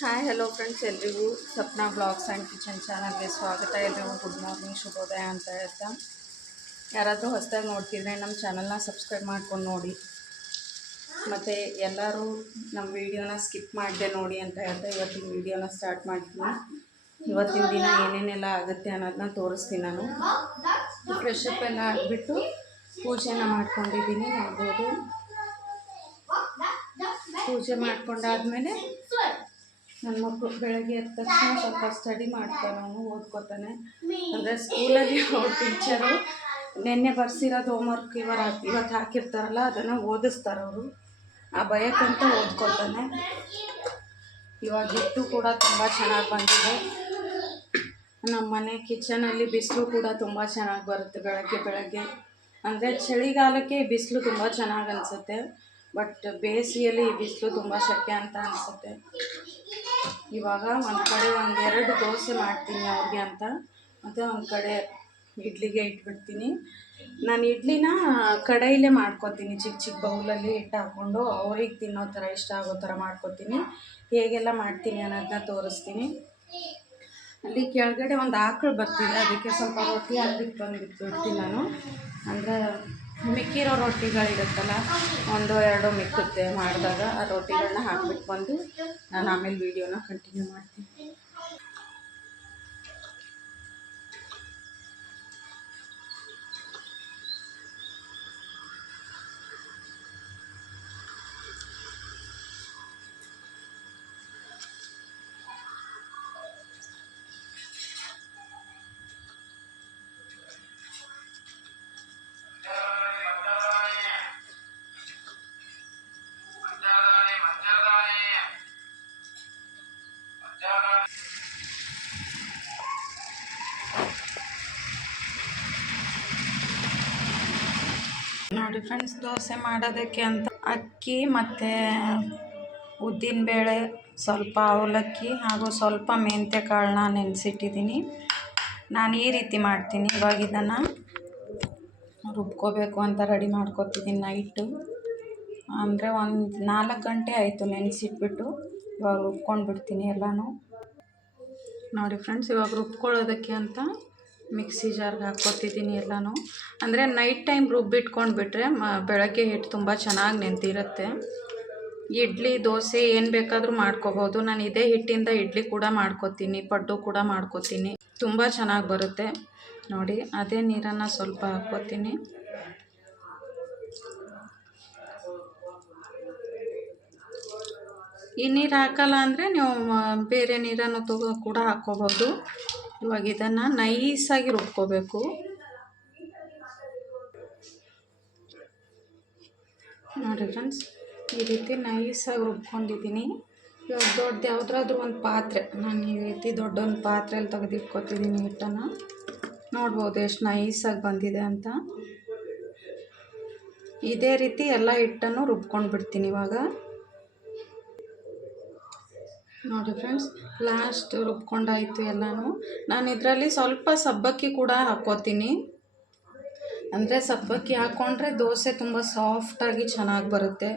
Hi hello friends, ಎಲ್ರಿಗೂ Sapna blogs and kitchen ಚಾನಲ್ಗೆ ಸ್ವಾಗತ. ಎಲ್ರಿಗೂ ಗುಡ್ ಮಾರ್ನಿಂಗ್, ಶುಭೋದಯ ಅಂತ ಹೇಳ್ತಾ, ಯಾರಾದರೂ ಹೊಸದಾಗಿ ನೋಡ್ತಿದ್ರೆ ನಮ್ಮ ಚಾನಲ್ನ ಸಬ್ಸ್ಕ್ರೈಬ್ ಮಾಡ್ಕೊಂಡು ನೋಡಿ. ಮತ್ತು ಎಲ್ಲರೂ ನಮ್ಮ ವೀಡಿಯೋನ ಸ್ಕಿಪ್ ಮಾಡಿದೆ ನೋಡಿ ಅಂತ ಹೇಳ್ತಾ ಇವತ್ತಿನ ವೀಡಿಯೋನ ಸ್ಟಾರ್ಟ್ ಮಾಡ್ತೀನಿ. ಇವತ್ತಿನ ದಿನ ಏನೇನೆಲ್ಲ ಆಗುತ್ತೆ ಅನ್ನೋದನ್ನ ತೋರಿಸ್ತೀನಿ. ನಾನು ಫ್ರೆಶ್ ಅಪ್ ಎಲ್ಲ ಆಗಿಬಿಟ್ಟು ಪೂಜೆನ ಮಾಡ್ಕೊಂಡಿದ್ದೀನಿ. ನೋಡ್ಬೋದು, ಪೂಜೆ ಮಾಡ್ಕೊಂಡಾದ್ಮೇಲೆ ನನ್ನ ಮಕ್ಕಳು ಬೆಳಗ್ಗೆ ಎದ್ದ ತಕ್ಷಣ ಸ್ವಲ್ಪ ಸ್ಟಡಿ ಮಾಡ್ತಾನೆ, ಅವನು ಓದ್ಕೋತಾನೆ. ಅಂದರೆ ಸ್ಕೂಲಲ್ಲಿ ಅವ್ರ ಟೀಚರು ನಿನ್ನೆ ಬರ್ಸಿರೋದು ಹೋಮ್ವರ್ಕ್ ಇವತ್ತು ಹಾಕಿರ್ತಾರಲ್ಲ ಅದನ್ನು ಓದಿಸ್ತಾರೆ ಅವರು. ಆ ಭಯಕ್ಕಂತ ಓದ್ಕೋತಾನೆ. ಇವಾಗ ಹಿಟ್ಟು ಕೂಡ ತುಂಬ ಚೆನ್ನಾಗಿ ಬಂದಿದೆ. ನಮ್ಮ ಮನೆ ಕಿಚನಲ್ಲಿ ಬಿಸಿಲು ಕೂಡ ತುಂಬ ಚೆನ್ನಾಗಿ ಬರುತ್ತೆ ಬೆಳಗ್ಗೆ. ಅಂದರೆ ಚಳಿಗಾಲಕ್ಕೆ ಬಿಸಿಲು ತುಂಬ ಚೆನ್ನಾಗಿ ಅನಿಸುತ್ತೆ, ಬಟ್ ಬೇಸಿಗೆಯಲ್ಲಿ ಈ ಬಿಸಿಲು ತುಂಬ ಶೆಕೆ ಅಂತ ಅನಿಸುತ್ತೆ. ಇವಾಗ ಒಂದು ಕಡೆ 1-2 ದೋಸೆ ಮಾಡ್ತೀನಿ ಅವ್ರಿಗೆ ಅಂತ, ಮತ್ತು ಒಂದು ಕಡೆ ಇಡ್ಲಿಗೆ ಇಟ್ಬಿಡ್ತೀನಿ. ನಾನು ಇಡ್ಲಿನ ಕಡಾಯಿಲೇ ಮಾಡ್ಕೊತೀನಿ, ಚಿಕ್ಕ ಬೌಲಲ್ಲಿ ಇಟ್ಟು ಹಾಕ್ಕೊಂಡು ಅವ್ರಿಗೆ ತಿನ್ನೋ ಥರ ಇಷ್ಟ ಆಗೋ ಥರ ಮಾಡ್ಕೊತೀನಿ. ಹೇಗೆಲ್ಲ ಮಾಡ್ತೀನಿ ಅನ್ನೋದನ್ನ ತೋರಿಸ್ತೀನಿ. ಅಲ್ಲಿ ಕೆಳಗಡೆ ಒಂದು ಆಕಳು ಬರ್ತಿದೆ, ಅದಕ್ಕೆ ಸ್ವಲ್ಪ ರೊಟ್ಟಿ ಹಾಕ್ಬಿಟ್ಟು ಬಂದುಬಿಟ್ಟು ನಾನು. ಅಂದರೆ ಮಿಕ್ಕಿರೋ ರೊಟ್ಟಿಗಳಿರುತ್ತಲ್ಲ, 1-2 ಮಿಕ್ಕುತ್ತೆ ಮಾಡಿದಾಗ, ಆ ರೊಟ್ಟಿಗಳನ್ನ ಹಾಕ್ಬಿಟ್ಟು ಬಂದು ನಾನು ಆಮೇಲೆ ವೀಡಿಯೋನ ಕಂಟಿನ್ಯೂ ಮಾಡ್ತೀನಿ. ನೋಡಿ ಫ್ರೆಂಡ್ಸ್, ದೋಸೆ ಮಾಡೋದಕ್ಕೆ ಅಂತ ಅಕ್ಕಿ ಮತ್ತು ಉದ್ದಿನಬೇಳೆ, ಸ್ವಲ್ಪ ಅವಲಕ್ಕಿ ಹಾಗೂ ಸ್ವಲ್ಪ ಮೆಂತ್ಯ ಕಾಳನ್ನ ನೆನೆಸಿಟ್ಟಿದ್ದೀನಿ. ನಾನು ಈ ರೀತಿ ಮಾಡ್ತೀನಿ. ಇವಾಗ ಇದನ್ನು ರುಬ್ಕೋಬೇಕು ಅಂತ ರೆಡಿ ಮಾಡ್ಕೊತಿದ್ದೀನಿ. ನೈಟು ಅಂದರೆ 4 ಗಂಟೆ ಆಯಿತು ನೆನೆಸಿಟ್ಬಿಟ್ಟು. ಇವಾಗ ರುಬ್ಕೊಂಡು ಬಿಡ್ತೀನಿ ಎಲ್ಲನೂ. ನೋಡಿ ಫ್ರೆಂಡ್ಸ್, ಇವಾಗ ರುಬ್ಕೊಳ್ಳೋದಕ್ಕೆ ಅಂತ ಮಿಕ್ಸಿ ಜಾರ್ಗೆ ಹಾಕ್ಕೊತಿದ್ದೀನಿ ಎಲ್ಲನೂ. ಅಂದರೆ ನೈಟ್ ಟೈಮ್ ರುಬ್ಬಿಟ್ಕೊಂಡ್ಬಿಟ್ರೆ ಬೆಳಗ್ಗೆ ಹಿಟ್ಟು ತುಂಬ ಚೆನ್ನಾಗಿ ನೆಂದಿರುತ್ತೆ. ಇಡ್ಲಿ ದೋಸೆ ಏನು ಬೇಕಾದರೂ ಮಾಡ್ಕೋಬೋದು. ನಾನು ಇದೇ ಹಿಟ್ಟಿಂದ ಇಡ್ಲಿ ಕೂಡ ಮಾಡ್ಕೋತೀನಿ, ಪಡ್ಡು ಕೂಡ ಮಾಡ್ಕೋತೀನಿ, ತುಂಬ ಚೆನ್ನಾಗಿ ಬರುತ್ತೆ. ನೋಡಿ, ಅದೇ ನೀರನ್ನು ಸ್ವಲ್ಪ ಹಾಕ್ಕೋತೀನಿ. ಈ ನೀರು ಹಾಕಲ್ಲ ಅಂದರೆ ನೀವು ಬೇರೆ ನೀರನ್ನು ಕೂಡ ಹಾಕ್ಕೋಬೋದು. ಇವಾಗ ಇದನ್ನು ನೈಸಾಗಿ ರುಬ್ಕೋಬೇಕು. ನೋಡಿ ಫ್ರೆಂಡ್ಸ್, ಈ ರೀತಿ ನೈಸಾಗಿ ರುಬ್ಕೊಂಡಿದ್ದೀನಿ. ಇವಾಗ ದೊಡ್ಡ ಯಾವುದಾದ್ರೂ ಒಂದು ಪಾತ್ರೆ, ನಾನು ಈ ರೀತಿ ದೊಡ್ಡೊಂದು ಪಾತ್ರೆಯಲ್ಲಿ ತೆಗೆದಿಟ್ಕೊತಿದ್ದೀನಿ ಹಿಟ್ಟನ್ನು. ನೋಡ್ಬೋದು ಎಷ್ಟು ನೈಸಾಗಿ ಬಂದಿದೆ ಅಂತ. ಇದೇ ರೀತಿ ಎಲ್ಲ ಹಿಟ್ಟನ್ನು ರುಬ್ಕೊಂಡು ಬಿಡ್ತೀನಿ ಇವಾಗ. ನೋಡಿ ಫ್ರೆಂಡ್ಸ್, ಲಾಸ್ಟ್ ರುಬ್ಕೊಂಡಾಯಿತು ಎಲ್ಲನೂ. ನಾನು ಇದರಲ್ಲಿ ಸ್ವಲ್ಪ ಸಬ್ಬಕ್ಕಿ ಕೂಡ ಹಾಕ್ಕೋತೀನಿ. ಅಂದರೆ ಸಬ್ಬಕ್ಕಿ ಹಾಕ್ಕೊಂಡ್ರೆ ದೋಸೆ ತುಂಬ ಸಾಫ್ಟಾಗಿ ಚೆನ್ನಾಗಿ ಬರುತ್ತೆ.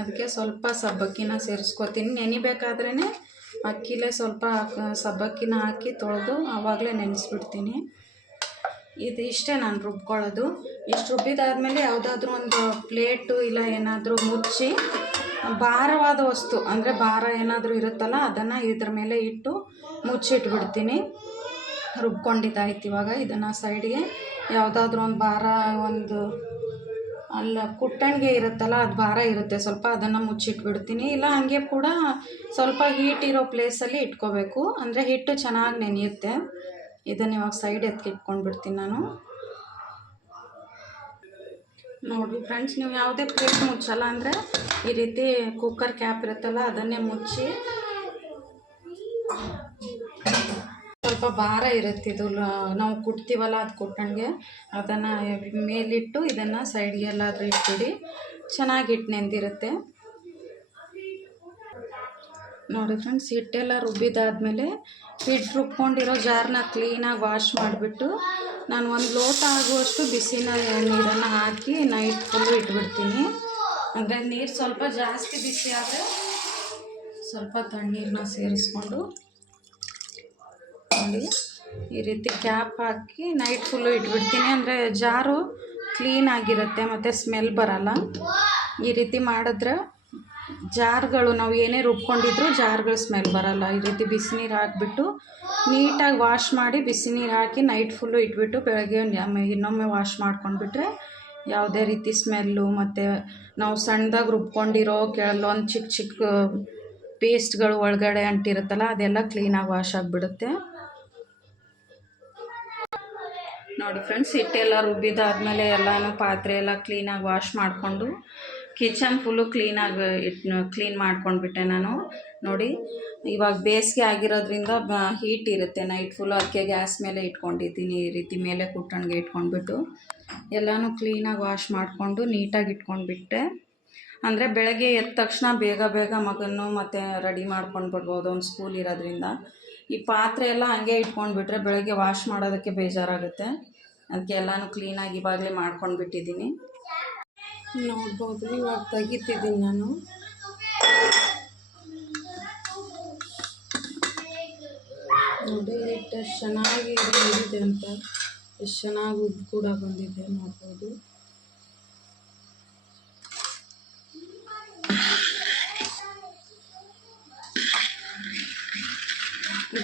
ಅದಕ್ಕೆ ಸ್ವಲ್ಪ ಸಬ್ಬಕ್ಕಿನ ಸೇರಿಸ್ಕೋತೀನಿ. ನೆನಿಬೇಕಾದ್ರೇ ಅಕ್ಕಿಲೇ ಸ್ವಲ್ಪ ಸಬ್ಬಕ್ಕಿನ ಹಾಕಿ ತೊಳೆದು ಆವಾಗಲೇ ನೆನೆಸ್ಬಿಡ್ತೀನಿ. ಇದು ಇಷ್ಟೇ ನಾನು ರುಬ್ಕೊಳ್ಳೋದು. ಇಷ್ಟು ರುಬ್ಬಿದಾದ್ಮೇಲೆ ಯಾವುದಾದ್ರೂ ಒಂದು ಪ್ಲೇಟು ಇಲ್ಲ ಏನಾದರೂ ಮುಚ್ಚಿ, ಭಾರವಾದ ವಸ್ತು ಅಂದರೆ ಭಾರ ಏನಾದರೂ ಇರುತ್ತಲ್ಲ ಅದನ್ನು ಇದ್ರ ಮೇಲೆ ಇಟ್ಟು ಮುಚ್ಚಿಟ್ಬಿಡ್ತೀನಿ. ರುಬ್ಕೊಂಡಿದ್ದಾಯ್ತು. ಇವಾಗ ಇದನ್ನು ಸೈಡ್ಗೆ ಯಾವುದಾದ್ರೂ ಒಂದು ಭಾರ, ಕುಟ್ಟಣಿಗೆ ಇರುತ್ತಲ್ಲ, ಅದು ಭಾರ ಇರುತ್ತೆ ಸ್ವಲ್ಪ, ಅದನ್ನು ಮುಚ್ಚಿಟ್ಬಿಡ್ತೀನಿ. ಇಲ್ಲ ಹಾಗೆ ಕೂಡ ಸ್ವಲ್ಪ ಹೀಟ್ ಇರೋ ಪ್ಲೇಸಲ್ಲಿ ಇಟ್ಕೋಬೇಕು, ಅಂದರೆ ಹಿಟ್ಟು ಚೆನ್ನಾಗಿ ನೆನೆಯುತ್ತೆ. ಇದನ್ನು ಇವಾಗ ಸೈಡ್ ಎತ್ತಿಟ್ಕೊಂಡ್ಬಿಡ್ತೀನಿ ನಾನು. ನೋಡಿ ಫ್ರೆಂಡ್ಸ್, ನೀವು ಯಾವುದೇ ಪ್ಲೇಟ್ ಮುಚ್ಚಲ್ಲ ಅಂದರೆ ಈ ರೀತಿ ಕುಕ್ಕರ್ ಕ್ಯಾಪ್ ಇರುತ್ತಲ್ಲ ಅದನ್ನೇ ಮುಚ್ಚಿ, ಸ್ವಲ್ಪ ಭಾರ ಇರುತ್ತೆ ಇದು, ನಾವು ಕುಟ್ತೀವಲ್ಲ ಅದು ಕುಟ್ಟಣಿಗೆ, ಅದನ್ನು ಮೇಲಿಟ್ಟು ಇದನ್ನು ಸೈಡ್ಗೆ ಎಲ್ಲಾದರೂ ಇಟ್ಬಿಡಿ, ಚೆನ್ನಾಗಿ ಹಿಟ್ಟು ನೆಂದಿರುತ್ತೆ. ನೋಡಿ ಫ್ರೆಂಡ್ಸ್, ಹಿಟ್ಟೆಲ್ಲ ರುಬ್ಬಿದಾದ್ಮೇಲೆ ಹಿಟ್ಟು ರುಬ್ಕೊಂಡಿರೋ ಜಾರನ್ನ ಕ್ಲೀನಾಗಿ ವಾಶ್ ಮಾಡಿಬಿಟ್ಟು ನಾನು 1 ಲೋಟ ಆಗುವಷ್ಟು ಬಿಸಿನ ನೀರನ್ನು ಹಾಕಿ ನೈಟ್ ಫುಲ್ಲು ಇಟ್ಬಿಡ್ತೀನಿ. ಅಂದರೆ ನೀರು ಸ್ವಲ್ಪ ಜಾಸ್ತಿ ಬಿಸಿ ಆದರೆ ಸ್ವಲ್ಪ ತಣ್ಣೀರನ್ನ ಸೇರಿಸ್ಕೊಂಡು ನೋಡಿ ಈ ರೀತಿ ಕ್ಯಾಪ್ ಹಾಕಿ ನೈಟ್ ಫುಲ್ಲು ಇಟ್ಬಿಡ್ತೀನಿ. ಅಂದರೆ ಜಾರು ಕ್ಲೀನ್ ಆಗಿರುತ್ತೆ ಮತ್ತು ಸ್ಮೆಲ್ ಬರಲ್ಲ. ಈ ರೀತಿ ಮಾಡಿದ್ರೆ ಜಾರ್ಗಳು ನಾವು ಏನೇ ರುಬ್ಕೊಂಡಿದ್ರು ಜಾರ್ಗಳು ಸ್ಮೆಲ್ ಬರಲ್ಲ. ಈ ರೀತಿ ಬಿಸಿನೀರು ಹಾಕ್ಬಿಟ್ಟು ನೀಟಾಗಿ ವಾಶ್ ಮಾಡಿ ಬಿಸಿನೀರು ಹಾಕಿ ನೈಟ್ ಫುಲ್ಲು ಇಟ್ಬಿಟ್ಟು ಬೆಳಗ್ಗೆ ಇನ್ನೊಮ್ಮೆ ವಾಶ್ ಮಾಡ್ಕೊಂಡ್ಬಿಟ್ರೆ ಯಾವುದೇ ರೀತಿ ಸ್ಮೆಲ್ಲು ಮತ್ತು ನಾವು ಸಣ್ಣದಾಗಿ ರುಬ್ಕೊಂಡಿರೋ ಕೆಲವೊಂದು ಚಿಕ್ಕ ಚಿಕ್ಕ ಪೇಸ್ಟ್ಗಳು ಒಳಗಡೆ ಅಂಟಿರುತ್ತಲ್ಲ ಅದೆಲ್ಲ ಕ್ಲೀನಾಗಿ ವಾಶ್ ಆಗಿಬಿಡುತ್ತೆ. ನೋಡಿ ಫ್ರೆಂಡ್ಸ್, ಹಿಟ್ಟೆಲ್ಲ ರುಬ್ಬಿದಾದ್ಮೇಲೆ ಎಲ್ಲನೂ ಪಾತ್ರೆ ಎಲ್ಲ ಕ್ಲೀನಾಗಿ ವಾಶ್ ಮಾಡಿಕೊಂಡು ಕಿಚನ್ ಫುಲ್ಲು ಕ್ಲೀನ್ ಮಾಡ್ಕೊಂಡ್ಬಿಟ್ಟೆ ನಾನು. ನೋಡಿ ಇವಾಗ ಬೇಸಿಗೆ ಆಗಿರೋದ್ರಿಂದ ಹೀಟ್ ಇರುತ್ತೆ ನೈಟ್ ಫುಲ್ಲು, ಅದಕ್ಕೆ ಗ್ಯಾಸ್ ಮೇಲೆ ಇಟ್ಕೊಂಡಿದ್ದೀನಿ. ಈ ರೀತಿ ಮೇಲೆ ಕುಟ್ಟಣಿಗೆ ಇಟ್ಕೊಂಡ್ಬಿಟ್ಟು ಎಲ್ಲನೂ ಕ್ಲೀನಾಗಿ ವಾಶ್ ಮಾಡಿಕೊಂಡು ನೀಟಾಗಿ ಇಟ್ಕೊಂಡ್ಬಿಟ್ಟೆ. ಅಂದರೆ ಬೆಳಗ್ಗೆ ಎದ್ದ ತಕ್ಷಣ ಬೇಗ ಬೇಗ ಮಗನ್ನು ಮತ್ತು ರೆಡಿ ಮಾಡ್ಕೊಂಡು ಬಿಡ್ಬೋದು, ಒಂದು ಸ್ಕೂಲ್ ಇರೋದ್ರಿಂದ. ಈ ಪಾತ್ರೆ ಎಲ್ಲ ಹಾಗೆ ಇಟ್ಕೊಂಡ್ಬಿಟ್ರೆ ಬೆಳಗ್ಗೆ ವಾಶ್ ಮಾಡೋದಕ್ಕೆ ಬೇಜಾರಾಗುತ್ತೆ. ಅದಕ್ಕೆ ಎಲ್ಲನೂ ಕ್ಲೀನಾಗಿ ಇವಾಗಲೇ ಮಾಡ್ಕೊಂಡು ಬಿಟ್ಟಿದ್ದೀನಿ. ನೋಡ್ಬೋದು, ಇವಾಗ ತೆಗಿತಿದ್ದೀನಿ ನಾನು. ನೋಡಿ ಹಿಟ್ಟು ಎಷ್ಟು ಚೆನ್ನಾಗಿ ಬಂದಿದೆ ಅಂತ, ಎಷ್ಟು ಚೆನ್ನಾಗಿ ಉದ್ದು ಕೂಡ ಬಂದಿದೆ ನೋಡ್ಬೋದು.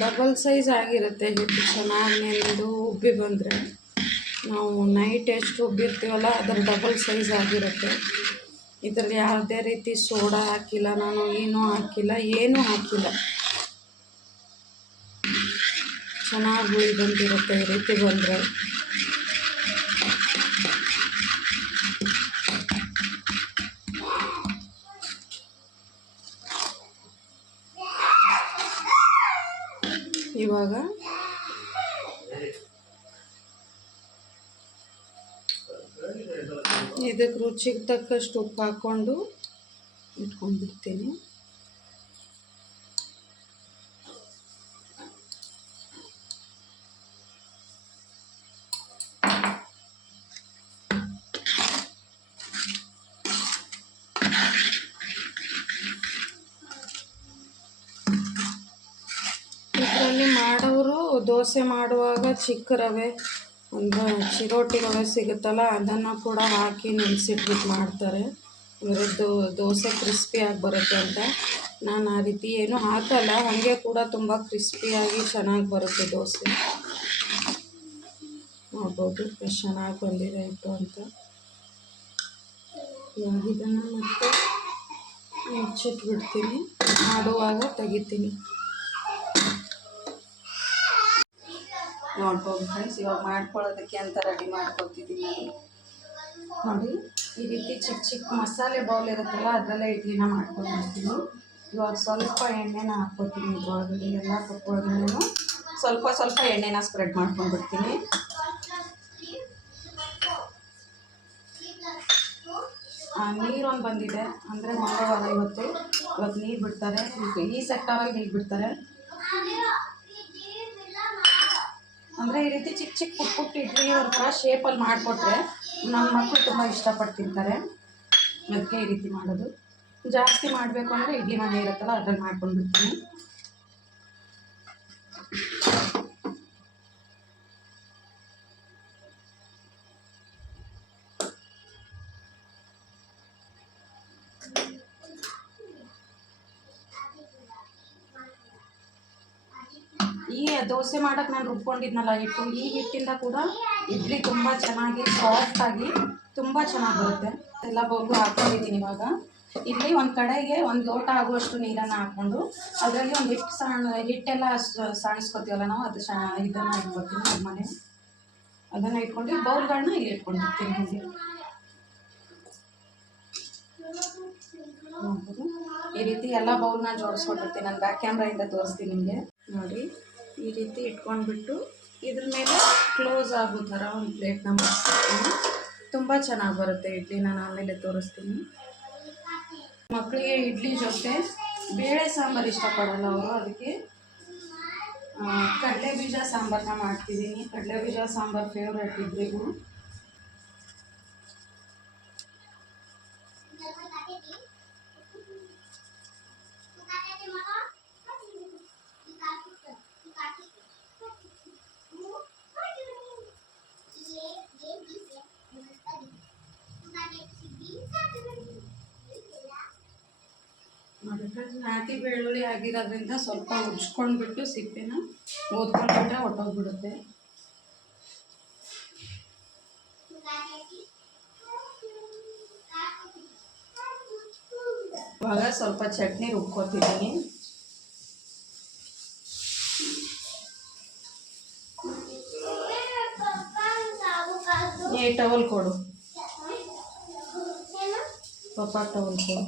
ಡಬಲ್ ಸೈಜ್ ಆಗಿರುತ್ತೆ ಹಿಟ್ಟು ಚೆನ್ನಾಗಿ ನೆನೆದು ಉಬ್ಬಿ ಬಂದರೆ. ನಾವು ನೈಟ್ ಎಷ್ಟು ಉಬ್ಬಿರ್ತೀವಲ್ಲ ಅದರ ಡಬಲ್ ಸೈಜ್ ಆಗಿರುತ್ತೆ. ಇದರಲ್ಲಿ ಯಾವುದೇ ರೀತಿ ಸೋಡಾ ಹಾಕಿಲ್ಲ ನಾನು, ಏನೂ ಹಾಕಿಲ್ಲ, ಏನೂ ಹಾಕಿಲ್ಲ. ಚೆನ್ನಾಗಿ ಉಳಿ ಬಂದಿರುತ್ತೆ ಈ ರೀತಿ ಬಂದರೆ. ಇವಾಗ ಇದಕ್ಕೆ ರುಚಿಗೆ ತಕ್ಕಷ್ಟು ಉಪ್ಪು ಹಾಕ್ಕೊಂಡು ಇಟ್ಕೊಂಡ್ಬಿಡ್ತೀನಿ. ಇದರಲ್ಲಿ ಮಾಡೋರು ದೋಸೆ ಮಾಡುವಾಗ ಚಿಕ್ಕ ರವೆ, ಒಂದು ಚಿರೋಟಿ ರವೆ ಸಿಗುತ್ತಲ್ಲ ಅದನ್ನು ಕೂಡ ಹಾಕಿ ನೆನೆಸಿಟ್ಬಿಟ್ಟು ಮಾಡ್ತಾರೆ. ಅಂದರೆ ದೋಸೆ ಕ್ರಿಸ್ಪಿಯಾಗಿ ಬರುತ್ತೆ ಅಂತ. ನಾನು ಆ ರೀತಿ ಏನೂ ಹಾಕಲ್ಲ, ಹಾಗೆ ಕೂಡ ತುಂಬ ಕ್ರಿಸ್ಪಿಯಾಗಿ ಚೆನ್ನಾಗಿ ಬರುತ್ತೆ ದೋಸೆ. ನೋಡ್ಬೋದು ಎಷ್ಟು ಚೆನ್ನಾಗಿ ಬಂದಿದೆ ಇಟ್ಟು ಅಂತ. ಇವಾಗ ಇದನ್ನು ಮತ್ತೆ ಮುಚ್ಚಿಟ್ಬಿಡ್ತೀನಿ, ಮಾಡುವಾಗ ತೆಗಿತೀನಿ. ನೋಡ್ಬೋದು ಫ್ರೆಂಡ್ಸ್, ಇವಾಗ ಮಾಡ್ಕೊಳ್ಳೋದಕ್ಕೆ ಅಂತ ರೆಡಿ ಮಾಡ್ಕೊತಿದ್ದೀನಿ ನಾನು. ನೋಡಿ ಈ ರೀತಿ ಚಿಕ್ಕ ಚಿಕ್ಕ ಮಸಾಲೆ ಬೌಲ್ ಇರುತ್ತಲ್ಲ ಅದರಲ್ಲೇ ಇಡ್ಲಿನ ಮಾಡ್ಕೊಂಡಿರ್ತೀನಿ. ಇವಾಗ ಸ್ವಲ್ಪ ಎಣ್ಣೆನ ಹಾಕ್ಕೊತೀನಿ. ಇದ್ರೊಳಗಡೆ ಎಲ್ಲ ಕಪ್ಪೊಳಗಡೆನೂ ಸ್ವಲ್ಪ ಸ್ವಲ್ಪ ಎಣ್ಣೆನ ಸ್ಪ್ರೆಡ್ ಮಾಡ್ಕೊಂಡ್ಬಿಡ್ತೀನಿ. ನೀರೊಂದು ಬಂದಿದೆ, ಅಂದರೆ ಮಂಗಳವಾರ ಇವತ್ತು ನೀರು ಬಿಡ್ತಾರೆ. ಈ ಸೆಕ್ಟರಲ್ಲಿ ನೀರು ಬಿಡ್ತಾರೆ. ಅಂದರೆ ಈ ರೀತಿ ಚಿಕ್ಕ ಚಿಕ್ಕ ಪುಟ್ಟ ಪುಟ್ಟ ಇಡ್ಲಿ ಒಂಥರ ಶೇಪಲ್ಲಿ ಮಾಡಿಕೊಟ್ರೆ ನಮ್ಮ ಮಕ್ಕಳು ತುಂಬ ಇಷ್ಟಪಟ್ಟು ತಿಂತಾರೆ. ಅದಕ್ಕೆ ಈ ರೀತಿ ಮಾಡೋದು. ಜಾಸ್ತಿ ಮಾಡಬೇಕು ಅಂದರೆ ಇಡ್ಲಿ ಮನೆ ಇರುತ್ತಲ್ಲ ಅದ್ರಲ್ಲಿ ಮಾಡ್ಕೊಂಡ್ಬಿಡ್ತೀನಿ. ಈ ದೋಸೆ ಮಾಡೋಕ್ಕೆ ನಾನು ರುಬ್ಕೊಂಡಿದ್ನಲ್ಲ ಹಿಟ್ಟು, ಈ ಹಿಟ್ಟಿಂದ ಕೂಡ ಇಡ್ಲಿ ತುಂಬ ಚೆನ್ನಾಗಿ ಸಾಫ್ಟಾಗಿ ತುಂಬ ಚೆನ್ನಾಗಿ ಬರುತ್ತೆ. ಎಲ್ಲ ಬೌಲು ಹಾಕ್ಕೊಂಡಿದ್ದೀನಿ. ಇವಾಗ ಇಲ್ಲಿ ಒಂದು ಕಡೆಗೆ ಒಂದು ಲೋಟ ಆಗುವಷ್ಟು ನೀರನ್ನು ಹಾಕ್ಕೊಂಡು ಅದರಲ್ಲಿ ಒಂದು ಹಿಟ್ಟೆಲ್ಲ ಸಾಣಿಸ್ಕೊತೀವಲ್ಲ ನಾವು, ಅದು ಇದನ್ನು ಇಟ್ಕೊತೀನಿ. ನಮ್ಮನೆ ಅದನ್ನು ಇಟ್ಕೊಂಡು ಬೌಲ್ಗಳನ್ನ ಇಲ್ಲಿ ಇಟ್ಕೊಂಡಿರ್ತೀನಿ. ಹೀಗೆ ನೋಡ್ಬೋದು ಈ ರೀತಿ ಎಲ್ಲ ಬೌಲ್ನ ಜೋಡಿಸ್ಕೊಂಡಿರ್ತೀನಿ. ನಾನು ಬ್ಯಾಕ್ ಕ್ಯಾಮ್ರಾಯಿಂದ ತೋರಿಸ್ತೀನಿ ನಿಮಗೆ. ನೋಡಿ ಈ ರೀತಿ ಇಟ್ಕೊಂಡ್ಬಿಟ್ಟು ಇದ್ರ ಮೇಲೆ ಕ್ಲೋಸ್ ಆಗೋ ಥರ ಒಂದು ಪ್ಲೇಟ್ನ ಮಾಡಿಸ್ತೀನಿ. ತುಂಬ ಚೆನ್ನಾಗಿ ಬರುತ್ತೆ ಇಡ್ಲಿ. ನಾನು ಆಮೇಲೆ ತೋರಿಸ್ತೀನಿ. ಮಕ್ಕಳಿಗೆ ಇಡ್ಲಿ ಜೊತೆ ಬೇಳೆ ಸಾಂಬಾರು ಇಷ್ಟಪಡಲ್ಲ ಅವರು, ಅದಕ್ಕೆ ಕಡಲೆ ಬೀಜ ಸಾಂಬಾರನ್ನ ಮಾಡ್ತಿದ್ದೀನಿ. ಕಡಲೆ ಬೀಜ ಸಾಂಬಾರು ಫೇವ್ರೇಟ್ ಇಬ್ಬರಿಗೂ. ನೋಡಿ ಫ್ರೆಂಡ್ಸ್, ನಾಟಿ ಬೆಳ್ಳುಳ್ಳಿ ಆಗಿರೋದ್ರಿಂದ ಸ್ವಲ್ಪ ಉಜ್ಕೊಂಡ್ಬಿಟ್ಟು ಸಿಪ್ಪೆನ ಓದ್ಕೊಂಡ್ಬಿಟ್ರೆ ಹೊಟ್ಟೋಗ್ಬಿಡುತ್ತೆ. ಇವಾಗ ಸ್ವಲ್ಪ ಚಟ್ನಿ ರುಬ್ಕೋತಿದ್ದೀನಿ. ಟವಲ್ ಕೊಡು ಪಾಪ, ಟವಲ್ ಕೊಡು.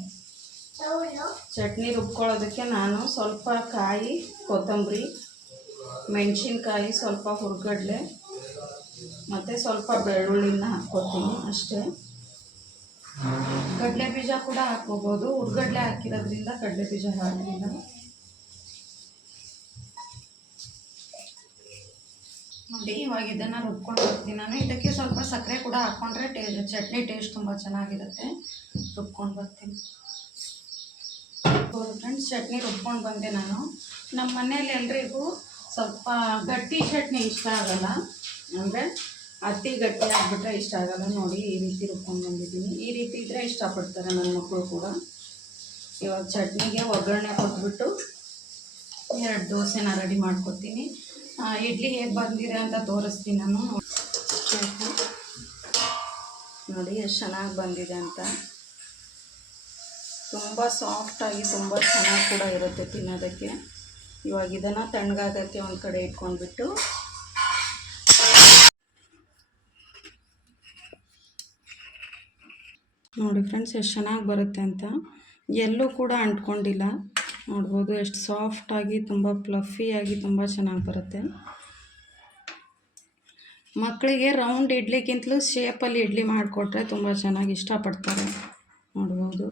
ಚಟ್ನಿ ರುಬ್ಕೊಳ್ಳೋದಕ್ಕೆ ನಾನು ಸ್ವಲ್ಪ ಕಾಯಿ, ಕೊತ್ತಂಬರಿ, ಮೆಣಸಿನ್ಕಾಯಿ, ಸ್ವಲ್ಪ ಹುರ್ಗಡ್ಲೆ ಮತ್ತು ಸ್ವಲ್ಪ ಬೆಳ್ಳುಳ್ಳಿನ ಹಾಕ್ಕೊತೀನಿ ಅಷ್ಟೇ. ಕಡಲೆ ಬೀಜ ಕೂಡ ಹಾಕ್ಕೋಬೋದು, ಹುರ್ಗಡ್ಲೆ ಹಾಕಿರೋದ್ರಿಂದ ಕಡಲೆ ಬೀಜ ಹಾಕಲಿಲ್ಲ. ನೋಡಿ, ಇವಾಗ ಇದನ್ನು ರುಬ್ಕೊಂಡು ಬರ್ತೀನಿ ನಾನು. ಇದಕ್ಕೆ ಸ್ವಲ್ಪ ಸಕ್ಕರೆ ಕೂಡ ಹಾಕ್ಕೊಂಡ್ರೆ ಚಟ್ನಿ ಟೇಸ್ಟ್ ತುಂಬ ಚೆನ್ನಾಗಿರುತ್ತೆ. ರುಬ್ಕೊಂಡು ಬರ್ತೀನಿ. ಫ್ರೆಂಡ್ಸ್, ಚಟ್ನಿ ರುಬ್ಕೊಂಡು ಬಂದೆ ನಾನು. ನಮ್ಮ ಮನೇಲಿ ಎಲ್ರಿಗೂ ಸ್ವಲ್ಪ ಗಟ್ಟಿ ಚಟ್ನಿ ಇಷ್ಟ ಆಗಲ್ಲ, ಅಂದರೆ ಅತಿ ಗಟ್ಟಿ ಆಗಿಬಿಟ್ರೆ ಇಷ್ಟ ಆಗಲ್ಲ. ನೋಡಿ, ಈ ರೀತಿ ರುಬ್ಕೊಂಡು ಬಂದಿದ್ದೀನಿ. ಈ ರೀತಿ ಇದ್ದರೆ ಇಷ್ಟಪಡ್ತಾರೆ ನನ್ನ ಮಕ್ಕಳು ಕೂಡ. ಇವಾಗ ಚಟ್ನಿಗೆ ಒಗ್ಗರಣೆ ಕೊಟ್ಬಿಟ್ಟು 2 ದೋಸೆನ ರೆಡಿ ಮಾಡ್ಕೊತೀನಿ. ಇಡ್ಲಿ ಹೇಗೆ ಬಂದಿದೆ ಅಂತ ತೋರಿಸ್ತೀನಿ ನಾನು. ನೋಡಿ ಎಷ್ಟು ಚೆನ್ನಾಗಿ ಬಂದಿದೆ ಅಂತ. ತುಂಬ ಸಾಫ್ಟಾಗಿ ತುಂಬ ಚೆನ್ನಾಗಿ ಕೂಡ ಇರುತ್ತೆ ತಿನ್ನೋದಕ್ಕೆ. ಇವಾಗ ಇದನ್ನು ತಣ್ಣಗಾಗಕ್ಕೆ ಒಂದು ಕಡೆ ಇಟ್ಕೊಂಡ್ಬಿಟ್ಟು ನೋಡಿ ಫ್ರೆಂಡ್ಸ್, ಎಷ್ಟು ಚೆನ್ನಾಗಿ ಬರುತ್ತೆ ಅಂತ. ಎಲ್ಲೂ ಕೂಡ ಅಂಟ್ಕೊಂಡಿಲ್ಲ. ನೋಡ್ಬೋದು ಎಷ್ಟು ಸಾಫ್ಟಾಗಿ, ತುಂಬ ಫ್ಲಫಿಯಾಗಿ ತುಂಬ ಚೆನ್ನಾಗಿ ಬರುತ್ತೆ. ಮಕ್ಕಳಿಗೆ ರೌಂಡ್ ಇಡ್ಲಿಗಿಂತಲೂ ಶೇಪಲ್ಲಿ ಇಡ್ಲಿ ಮಾಡಿಕೊಟ್ರೆ ತುಂಬ ಚೆನ್ನಾಗಿ ಇಷ್ಟಪಡ್ತಾರೆ. ನೋಡ್ಬೋದು.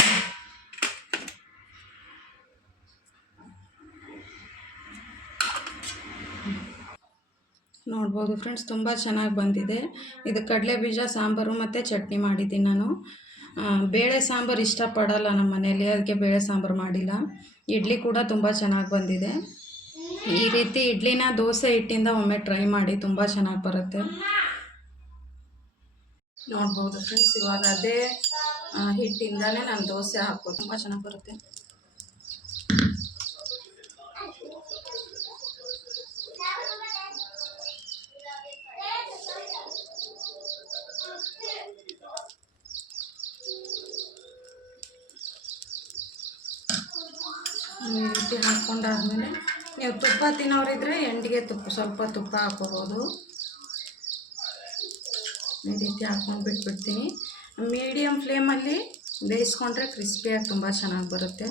ನೋಡ್ಬೋದು ಫ್ರೆಂಡ್ಸ್, ತುಂಬ ಚೆನ್ನಾಗಿ ಬಂದಿದೆ. ಇದು ಕಡಲೆ ಬೀಜ ಸಾಂಬಾರು ಮತ್ತು ಚಟ್ನಿ ಮಾಡಿದ್ದೀನಿ ನಾನು. ಬೇಳೆ ಸಾಂಬಾರು ಇಷ್ಟಪಡಲ್ಲ ನಮ್ಮ ಮನೇಲಿ, ಅದಕ್ಕೆ ಬೇಳೆ ಸಾಂಬಾರು ಮಾಡಿಲ್ಲ. ಇಡ್ಲಿ ಕೂಡ ತುಂಬ ಚೆನ್ನಾಗಿ ಬಂದಿದೆ. ಈ ರೀತಿ ಇಡ್ಲಿನ ದೋಸೆ ಹಿಟ್ಟಿಂದ ಒಮ್ಮೆ ಟ್ರೈ ಮಾಡಿ, ತುಂಬ ಚೆನ್ನಾಗಿ ಬರುತ್ತೆ. ನೋಡ್ಬೋದು ಫ್ರೆಂಡ್ಸ್, ಇವಾಗ ಅದೇ ಹಿಟ್ಟಿಂದಲೇ ನಾನು ದೋಸೆ ಹಾಕೋದು, ತುಂಬ ಚೆನ್ನಾಗಿ ಬರುತ್ತೆ. ಈ ರೀತಿ ಹಾಕ್ಕೊಂಡಾದ್ಮೇಲೆ ನೀವು ತುಪ್ಪ ತಿನ್ನೋರಿದ್ರೆ ಎಂಡಿಗೆ ಸ್ವಲ್ಪ ತುಪ್ಪ ಹಾಕ್ಕೋಬೋದು. ಈ ರೀತಿ ಹಾಕ್ಕೊಂಡು ಬಿಟ್ಬಿಡ್ತೀನಿ. ಮೀಡಿಯಮ್ ಫ್ಲೇಮಲ್ಲಿ ಬೇಯಿಸ್ಕೊಂಡ್ರೆ ಕ್ರಿಸ್ಪಿಯಾಗಿ ತುಂಬ ಚೆನ್ನಾಗಿ ಬರುತ್ತೆ.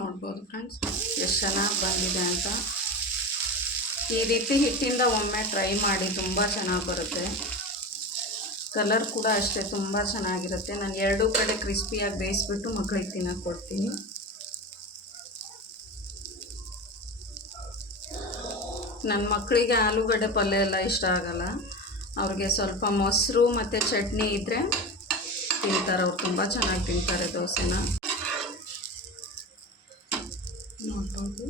ನೋಡ್ಬೋದು ಫ್ರೆಂಡ್ಸ್, ಎಷ್ಟು ಚೆನ್ನಾಗಿ ಬಂದಿದೆ ಅಂತ. ಈ ರೀತಿ ಹಿಟ್ಟಿಂದ ಒಮ್ಮೆ ಟ್ರೈ ಮಾಡಿ, ತುಂಬ ಚೆನ್ನಾಗಿ ಬರುತ್ತೆ. ಕಲರ್ ಕೂಡ ಅಷ್ಟೇ ತುಂಬ ಚೆನ್ನಾಗಿರುತ್ತೆ. ನಾನು 2 ಕಡೆ ಕ್ರಿಸ್ಪಿಯಾಗಿ ಬೇಯಿಸ್ಬಿಟ್ಟು ಮಕ್ಕಳಿಗೆ ತಿನ್ನೋಕೆ ಕೊಡ್ತೀನಿ. ನನ್ನ ಮಕ್ಕಳಿಗೆ ಆಲೂಗಡ್ಡೆ ಪಲ್ಯ ಎಲ್ಲ ಇಷ್ಟ ಆಗಲ್ಲ. ಅವ್ರಿಗೆ ಸ್ವಲ್ಪ ಮೊಸರು ಮತ್ತು ಚಟ್ನಿ ಇದ್ದರೆ ತಿಂತಾರೆ. ಅವ್ರು ತುಂಬ ಚೆನ್ನಾಗಿ ತಿಂತಾರೆ ದೋಸೆನ. ನೋಡ್ಬೋದು.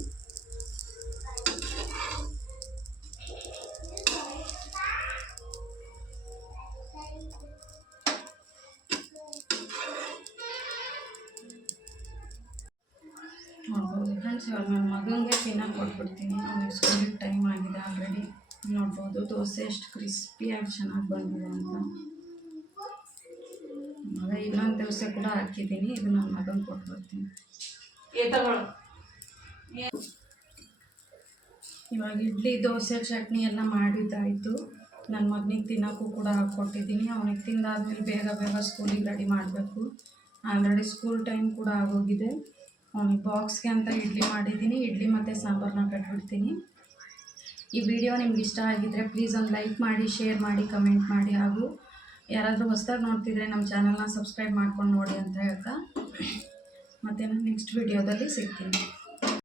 ನೋಡ್ಬೋದು ಫ್ರೆಂಡ್ಸ್, ಇವಾಗ ನನ್ನ ಮಗನಿಗೆ ತಿನ್ನೋಕೆ ಕೊಟ್ಬಿಡ್ತೀನಿ. ಅವನಿಗೆ ಸ್ಕೂಲಿಗೆ ಟೈಮ್ ಆಗಿದೆ ಆಲ್ರೆಡಿ. ನೋಡ್ಬೋದು ದೋಸೆ ಎಷ್ಟು ಕ್ರಿಸ್ಪಿಯಾಗಿ ಚೆನ್ನಾಗಿ ಬಂದಿದೆ ಅಂತ. ಮಗ ಇನ್ನೊಂದು ದೋಸೆ ಕೂಡ ಹಾಕಿದ್ದೀನಿ. ಇದು ನನ್ನ ಮಗನಿಗೆ ಕೊಟ್ಬಿಡ್ತೀನಿ. ಇವಾಗ ಇಡ್ಲಿ, ದೋಸೆ, ಚಟ್ನಿ ಎಲ್ಲ ಮಾಡಿದ್ದಾಯಿತು. ನನ್ನ ಮಗನಿಗೆ ತಿನ್ನೋಕ್ಕೂ ಕೂಡ ಹಾಕ್ಕೊಟ್ಟಿದ್ದೀನಿ. ಅವನಿಗೆ ತಿಂದಾದ್ಮೇಲೆ ಬೇಗ ಸ್ಕೂಲಿಗೆ ರೆಡಿ ಮಾಡಬೇಕು. ಆಲ್ರೆಡಿ ಸ್ಕೂಲ್ ಟೈಮ್ ಕೂಡ ಆಗೋಗಿದೆ. ಅವನಿಗೆ ಬಾಕ್ಸ್ಗೆ ಅಂತ ಇಡ್ಲಿ ಮಾಡಿದ್ದೀನಿ. ಇಡ್ಲಿ ಮತ್ತು ಸಾಂಬಾರನ್ನ ಕಟ್ಬಿಡ್ತೀನಿ. ಈ ವಿಡಿಯೋ ನಿಮ್ಗೆ ಇಷ್ಟ ಆಗಿದ್ದರೆ ಪ್ಲೀಸ್ ಒಂದು ಲೈಕ್ ಮಾಡಿ, ಶೇರ್ ಮಾಡಿ, ಕಮೆಂಟ್ ಮಾಡಿ. ಹಾಗೂ ಯಾರಾದರೂ ಹೊಸದಾಗಿ ನೋಡ್ತಿದ್ರೆ ನಮ್ಮ ಚಾನಲ್ನ ಸಬ್ಸ್ಕ್ರೈಬ್ ಮಾಡ್ಕೊಂಡು ನೋಡಿ ಅಂತ ಹೇಳ್ತಾ, ಮತ್ತು ನಾನು ನೆಕ್ಸ್ಟ್ ವಿಡಿಯೋದಲ್ಲಿ ಸಿಗ್ತೀನಿ.